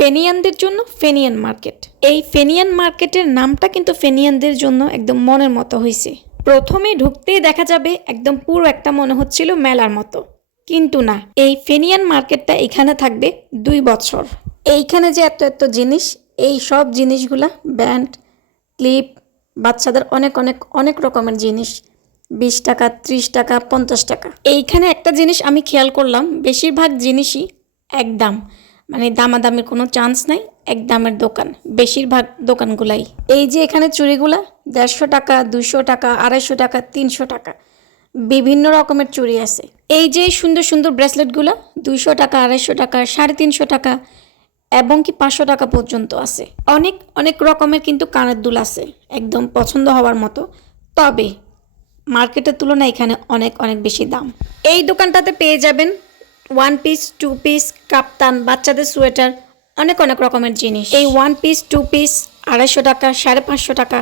ফেনিয়ানদের জন্য ফেনিয়ান মার্কেট। এই ফেনিয়ান মার্কেটের নামটা কিন্তু ফেনিয়ানদের জন্য একদম মনের মতো হয়েছে প্রথমে ঢুকতেই দেখা যাবে একদম পুরো একটা মনে হচ্ছিল মেলার মতো। কিন্তু না, এই ফেনিয়ান মার্কেটটা এখানে থাকবে দুই বছর। এইখানে যে এত এত জিনিস, এই সব জিনিসগুলা, ব্যান্ড, ক্লিপ, বাচ্চাদের অনেক অনেক অনেক রকমের জিনিস। বিশ টাকা, ত্রিশ টাকা, পঞ্চাশ টাকা। এইখানে একটা জিনিস আমি খেয়াল করলাম, বেশিরভাগ জিনিসই এক দাম মানে দামাদামির কোনো চান্স নাই, এক দামের দোকান, বেশিরভাগ দোকানগুলাই। এই যে এখানে চুড়িগুলা, দেড়শো টাকা দুশো টাকা, আড়াইশো টাকা, তিনশো টাকা, বিভিন্ন রকমের চুড়ি আছে। এই যে সুন্দর সুন্দর ব্রেসলেটগুলো দুইশো টাকা, আড়াইশো টাকা, সাড়ে তিনশো টাকা, এবং কি পাঁচশো টাকা পর্যন্ত আছে। অনেক অনেক রকমের কিন্তু কানের দুল আছে, একদম পছন্দ হওয়ার মতো। তবে মার্কেটের তুলনায় এখানে অনেক অনেক বেশি দাম। এই দোকানটাতে পেয়ে যাবেন one piece two piece kaftan বাচ্চাদের সোয়েটার অনেক অনেক রকমের জিনিস। এই ওয়ান পিস টু পিস আড়াইশো টাকা, সাড়ে পাঁচশো টাকা,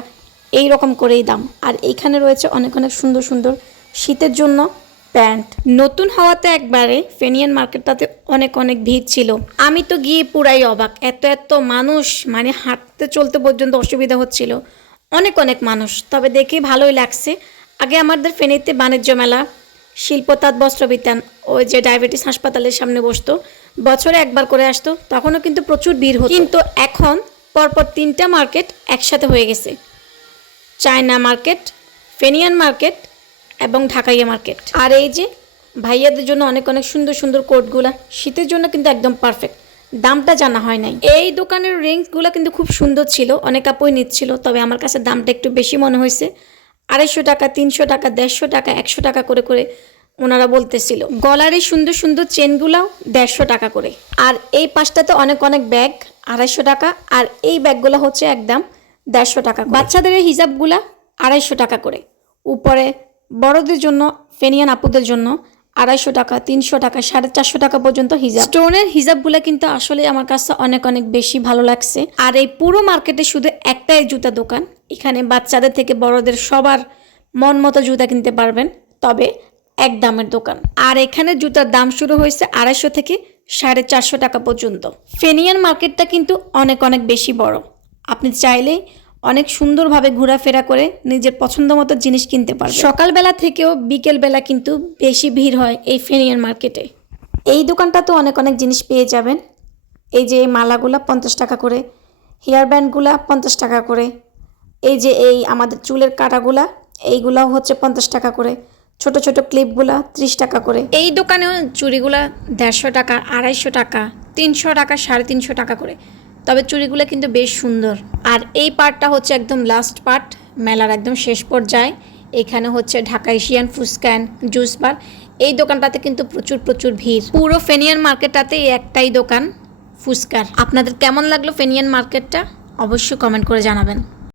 এই রকম করেই দাম। আর এইখানে রয়েছে অনেক অনেক সুন্দর সুন্দর শীতের জন্য প্যান্ট। নতুন হওয়াতে একবারে ফেনিয়ান মার্কেটটাতে অনেক অনেক ভিড় ছিল। আমি তো গিয়ে পুরাই অবাক। এত এত মানুষ মানে হাঁটতে চলতে পর্যন্ত অসুবিধা হচ্ছিল। অনেক অনেক মানুষ। তবে দেখে ভালোই লাগছে। আগে আমাদের ফেনীতে বাণিজ্য মেলা শিল্পতাঁত বস্ত্রবিতান ওই যে ডায়াবেটিস হাসপাতালের সামনে বসতো, বছরে একবার করে আসতো, তখনও কিন্তু প্রচুর ভিড় হতো। কিন্তু এখন পরপর তিনটা মার্কেট একসাথে হয়ে গেছে। চায়না মার্কেট, ফেনিয়ান মার্কেট এবং ঢাকাইয়া মার্কেট। আর এই যে ভাইয়াদের জন্য অনেক অনেক সুন্দর সুন্দর কোটগুলা, শীতের জন্য কিন্তু একদম পারফেক্ট। দামটা জানা হয় নাই। এই দোকানের রিংসগুলো কিন্তু খুব সুন্দর ছিল, অনেক আপুই নিচ্ছিল, তবে আমার কাছে দামটা একটু বেশি মনে হয়েছে। আড়াইশো টাকা, তিনশো টাকা, দেড়শো টাকা, একশো টাকা করে করে ওনারা বলতেছিল গলার এই সুন্দর সুন্দর চেনগুলাও দেড়শো টাকা করে। আর এই পাশটাতে অনেক অনেক ব্যাগ, আড়াইশো টাকা, আর এই ব্যাগগুলো হচ্ছে একদম দেড়শো টাকা বাচ্চাদের এই হিজাবগুলা আড়াইশো টাকা করে। উপরে বড়দের জন্য, ফেনিয়ান আপুদের জন্য আড়াইশো টাকা, তিনশো টাকা, সাড়ে চারশো টাকা পর্যন্ত হিজাব। স্টোনের হিজাবগুলো কিন্তু আসলে আমার কাছে অনেক অনেক বেশি ভালো লাগছে। আর এই পুরো মার্কেটে শুধু একটাই জুতা দোকান। এখানে বাচ্চাদের থেকে বড়দের সবার মন মতো জুতা কিনতে পারবেন, তবে এক দামের দোকান। আর এখানে জুতার দাম শুরু হয়েছে আড়াইশো থেকে সাড়ে চারশো টাকা পর্যন্ত। ফেনিয়ান মার্কেটটা কিন্তু অনেক অনেক বেশি বড়। আপনি চাইলে অনেক সুন্দরভাবে ঘোরাফেরা করে নিজের পছন্দ মতো জিনিস কিনতে পারবেন সকালবেলা থেকেও বিকেলবেলা কিন্তু বেশি ভিড় হয় এই ফেনিয়ার মার্কেটে। এই দোকানটা তো অনেক অনেক জিনিস পেয়ে যাবেন। এই যে এই মালাগুলা পঞ্চাশ টাকা করে হেয়ার ব্যান্ডগুলা পঞ্চাশ টাকা করে এই যে এই আমাদের চুলের কাটাগুলা এইগুলাও হচ্ছে পঞ্চাশ টাকা করে ছোট ছোট ক্লিপগুলা ত্রিশ টাকা করে। এই দোকানেও চুড়িগুলা দেড়শো টাকা আড়াইশো টাকা তিনশো টাকা সাড়ে তিনশো টাকা করে। তবে চুড়িগুলো কিন্তু বেশ সুন্দর। আর এই পার্টটা হচ্ছে একদম লাস্ট পার্ট মেলার একদম শেষ পর্যায়ে। এখানে হচ্ছে ঢাকা এশিয়ান ফুসক্যান জুস বার। এই দোকানটাতে কিন্তু প্রচুর প্রচুর ভিড়। পুরো ফেনিয়ান মার্কেটটাতে একটাই দোকান ফুসকার আপনাদের কেমন লাগল ফেনিয়ান মার্কেটটা? অবশ্যই কমেন্ট করে জানাবেন।